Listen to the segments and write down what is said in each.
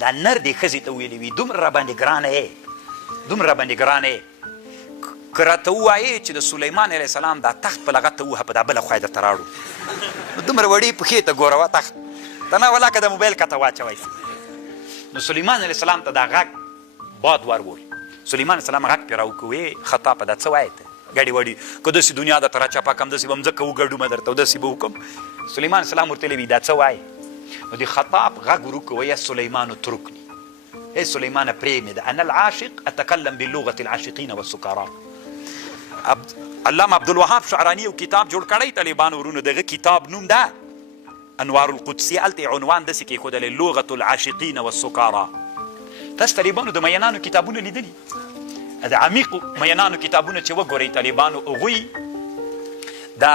دا نر دې ښځې ته ویلې وي دومره راباندې ګرانه یې دومره راباندې ګرانه یې که راته ووایې چې د سلیمان علیه السلام دا تخت په لغته ووهه په دا بله خوا یې درته راوړو نو دومره وړې پښې ته ګوره تخت ته نه ولاکه د موبایل کته واچوئ نو سلیمان علیه السلام ته دا غږ باد ورول سلیمان علیه السلام غږ پرې راوکړو خطا په دا څه وایې ته ګډې وډې که داسې دنیا درته راچاپه کړم داسې به مځکه وګډومه درته او داسې به وکړم سلیمان علیه السلام ورته ویلې دا څه وایې نو د خطاب غږ وروکړو یا سلیمان اترکني ای سلیمان پرېږمې ده انا العاشق اتکلم بلغة العاشقین والسکارا علامه عبدالوهاب شعراني یو کتاب جوړ کړی طالبانو ورونو دغه کتاب نوم ده انوار القدسي هلته عنوان داسې کېښودلی لغة العاشقین والسکارا تاسو طالبانو د مینانو کتابونه لیدلي د عمیقو مینانو کتابونه چې وګورئ طالبانو هغوی دا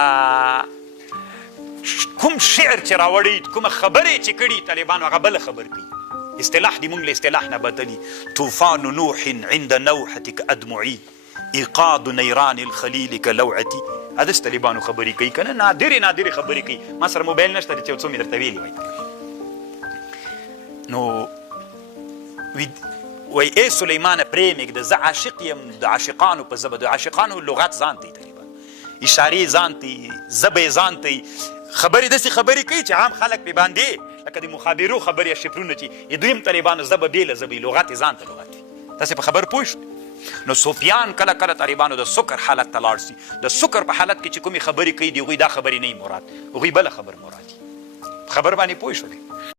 کوم شعر چې راوړي کومه خبرې چې کړي طالبانو هغه بله خبر کوي اصطلاح دې موږ له اصطلاح نه بدلي طوفان نوح عند نوحتك ادمعي ایقاد نیران الخلیل کلوعتي هداسې طالبانو خبرې کوي که نه نادرې خبرې کوي ما سره موبایل نشته چې یو څو مې درته ویلي وای نو وای ای سلیمان پرېمږده زه عاشق یم د عاشقانو په ژبه د عاشقانو لغت ځان ته طالبان اشارې ځان ته ژبه یې ځان ته خبرې داسې خبرې کوي چې عام خلک پې باندې لکه د مخابرو خبرې یا شفرونه چې دویم طالبانو ژبه بېله ژبه وي لغت یې ځان ته لغت وي تاسې په خبر پوه شو نو صوفیان کله کله طالبانو د سکر حالت ته لاړ شي د سکر په حالت کې چې کومې خبرې کوي د هغوی دا خبرې نه مراد هغوی بله خبر مراد خبر باندې پوه شولې